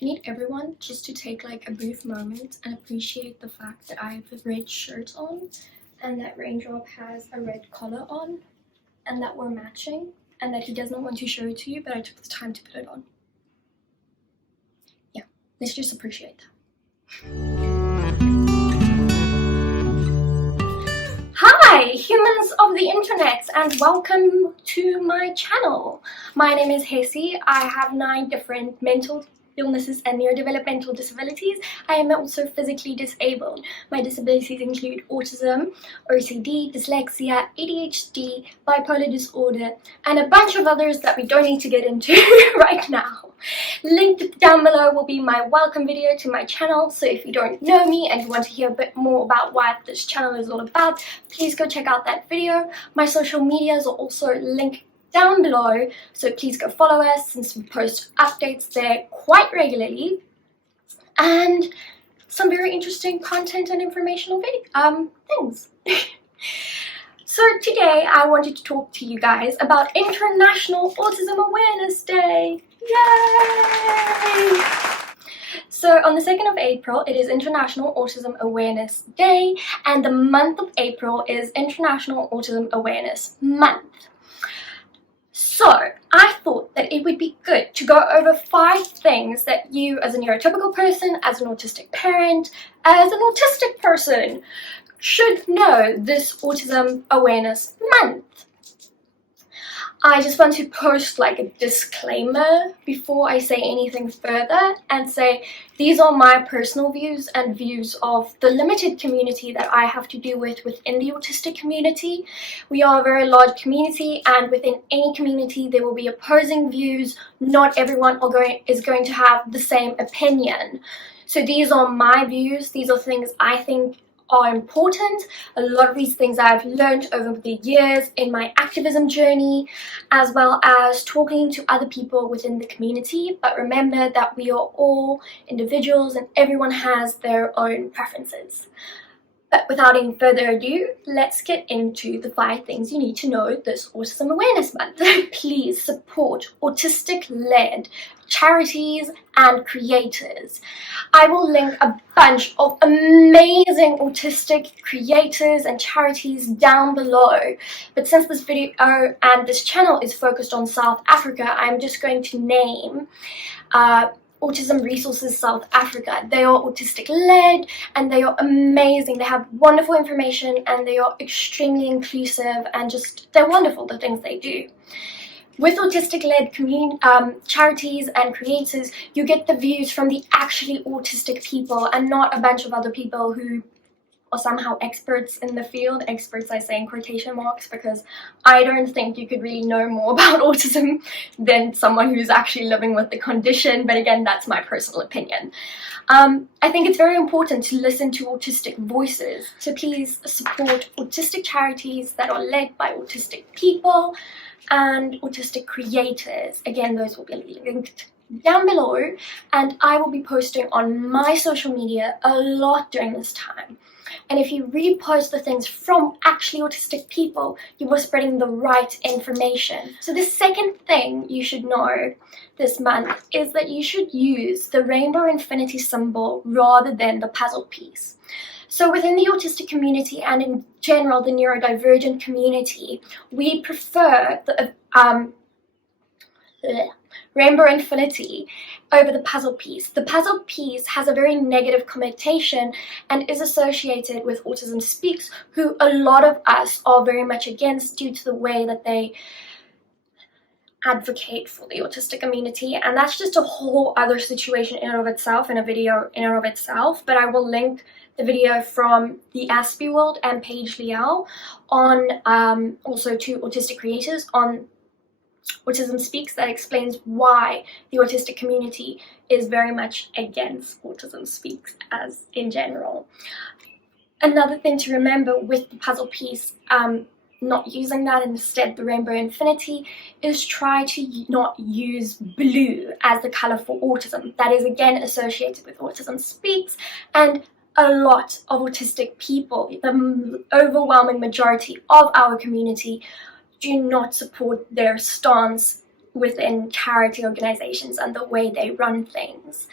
need everyone just to take like a brief moment and appreciate the fact that I have a red shirt on and that Raindrop has a red collar on and that we're matching and that he does not want to show it to you, but I took the time to put it on. Yeah, let's just appreciate that. Hi, humans of the internet, and welcome to my channel. My name is Hessie. I have 9 different mental illnesses and neurodevelopmental disabilities. I am also physically disabled. My disabilities include autism, OCD, dyslexia, ADHD, bipolar disorder, and a bunch of others that we don't need to get into right now. Linked down below will be my welcome video to my channel, so if you don't know me and you want to hear a bit more about what this channel is all about, please go check out that video. My social medias are also linked down below, so please go follow us since we post updates there quite regularly and some very interesting content and informational things. So today I wanted to talk to you guys about International Autism Awareness Day. Yay! So on the 2nd of April, it is International Autism Awareness Day, and the month of April is International Autism Awareness Month. So I thought that it would be good to go over 5 things that you as a neurotypical person, as an autistic parent, as an autistic person should know this Autism Awareness Month. I just want to post like a disclaimer before I say anything further and say these are my personal views and views of the limited community that I have to deal with within the autistic community. We are a very large community, and within any community there will be opposing views. Not everyone is going to have the same opinion. So these are my views. These are things I think are important. A lot of these things I've learned over the years in my activism journey, as well as talking to other people within the community. But remember that we are all individuals and everyone has their own preferences. But without any further ado, let's get into the 5 things you need to know this Autism Awareness Month. Please support autistic-led charities and creators. I will link a bunch of amazing autistic creators and charities down below. But since this video and this channel is focused on South Africa, I'm just going to name Autism Resources South Africa. They are autistic led and they are amazing. They have wonderful information and they are extremely inclusive and just they're wonderful, the things they do. With autistic led charities and creators, you get the views from the actually autistic people and not a bunch of other people who are somehow experts in the field. Experts I say in quotation marks because I don't think you could really know more about autism than someone who's actually living with the condition, but again, that's my personal opinion. I think it's very important to listen to autistic voices, so please support autistic charities that are led by autistic people and autistic creators. Again, those will be linked down below, and I will be posting on my social media a lot during this time. And if you repost the things from actually autistic people, you are spreading the right information. So the second thing you should know this month is that you should use the rainbow infinity symbol rather than the puzzle piece. So within the autistic community and in general the neurodivergent community, we prefer the rainbow infinity over the puzzle piece. The puzzle piece has a very negative connotation and is associated with Autism Speaks, who a lot of us are very much against due to the way that they advocate for the autistic community, and that's just a whole other situation in and of itself, in a video in and of itself. But I will link the video from the Aspie World and Paige Liao on also 2 autistic creators on Autism Speaks that explains why the autistic community is very much against Autism Speaks as in general. Another thing to remember with the puzzle piece, not using that, instead the rainbow infinity, is try to not use blue as the color for autism. That is again associated with Autism Speaks, and a lot of autistic people, the overwhelming majority of our community, do not support their stance within charity organizations and the way they run things.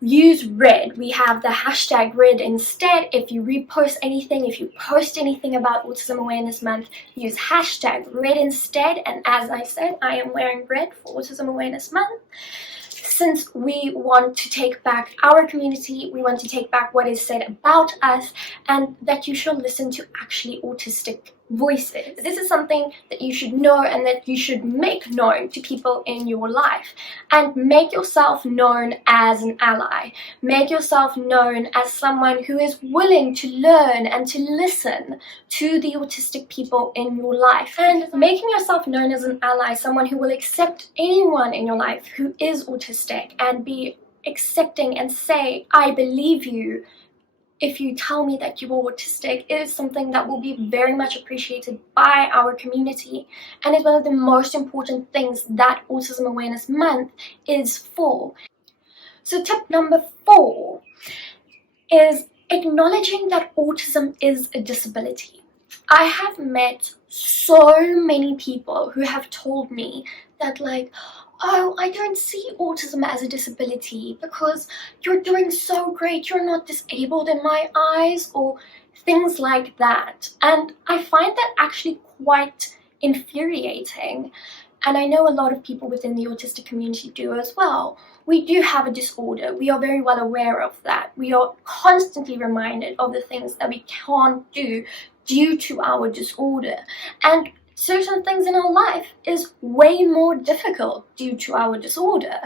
Use red. We have the hashtag red instead. If you repost anything, if you post anything about Autism Awareness Month, use hashtag red instead. And as I said, I am wearing red for Autism Awareness Month. Since we want to take back our community, we want to take back what is said about us, and that you should listen to actually autistic voices. This is something that you should know and that you should make known to people in your life. And make yourself known as an ally. Make yourself known as someone who is willing to learn and to listen to the autistic people in your life. And making yourself known as an ally, someone who will accept anyone in your life who is autistic and be accepting and say, I believe you, if you tell me that you are autistic, is something that will be very much appreciated by our community, and is one of the most important things that Autism Awareness Month is for. So tip number 4 is acknowledging that autism is a disability. I have met so many people who have told me that, like, oh, I don't see autism as a disability because you're doing so great, you're not disabled in my eyes, or things like that. And I find that actually quite infuriating. And I know a lot of people within the autistic community do as well. We do have a disorder. We are very well aware of that. We are constantly reminded of the things that we can't do due to our disorder. And certain things in our life is way more difficult due to our disorder.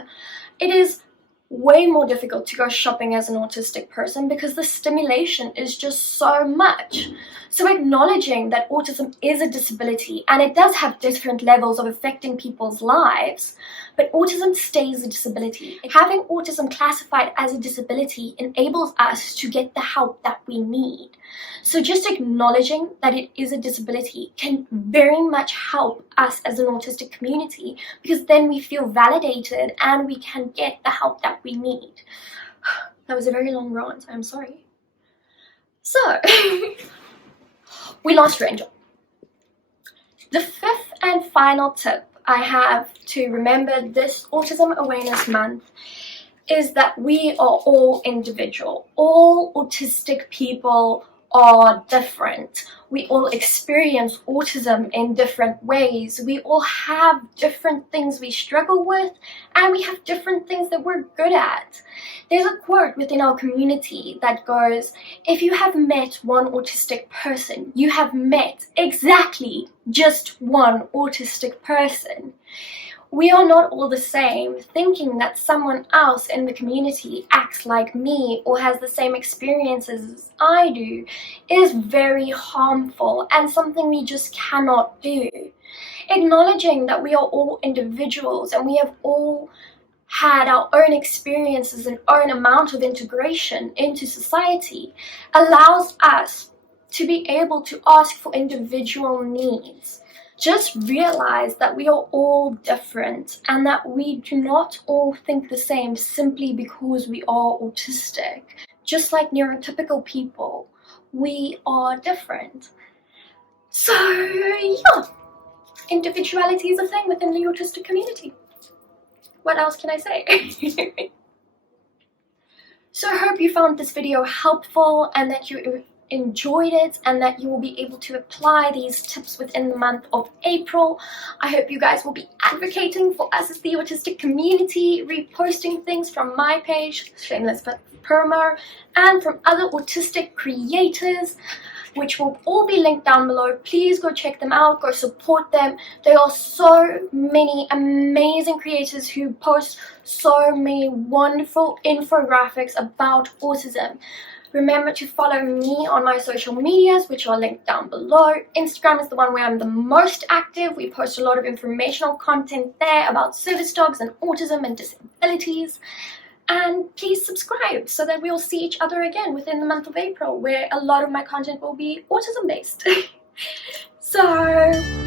It is way more difficult to go shopping as an autistic person because the stimulation is just so much. So acknowledging that autism is a disability, and it does have different levels of affecting people's lives, but autism stays a disability. Having autism classified as a disability enables us to get the help that we need. So just acknowledging that it is a disability can very much help us as an autistic community, because then we feel validated and we can get the help that we need. That was a very long rant, I'm sorry. So, we lost Ranger. The 5th and final tip I have to remember this Autism Awareness Month is that we are all individual. All autistic people are different. We all experience autism in different ways. We all have different things we struggle with, and we have different things that we're good at. There's a quote within our community that goes, if you have met one autistic person, you have met exactly just one autistic person. We are not all the same. Thinking that someone else in the community acts like me or has the same experiences as I do is very harmful and something we just cannot do. Acknowledging that we are all individuals and we have all had our own experiences and own amount of integration into society allows us to be able to ask for individual needs. Just realize that we are all different and that we do not all think the same simply because we are autistic. Just like neurotypical people, we are different. So yeah, individuality is a thing within the autistic community. What else can I say? So I hope you found this video helpful and that you enjoyed it and that you will be able to apply these tips within the month of April. I hope you guys will be advocating for us as the autistic community, reposting things from my page, shameless promo, and from other autistic creators, which will all be linked down below. Please go check them out, go support them. There are so many amazing creators who post so many wonderful infographics about autism. Remember to follow me on my social medias, which are linked down below. Instagram is the one where I'm the most active. We post a lot of informational content there about service dogs and autism and disabilities. And please subscribe so that we'll see each other again within the month of April, where a lot of my content will be autism based. So,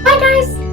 bye guys!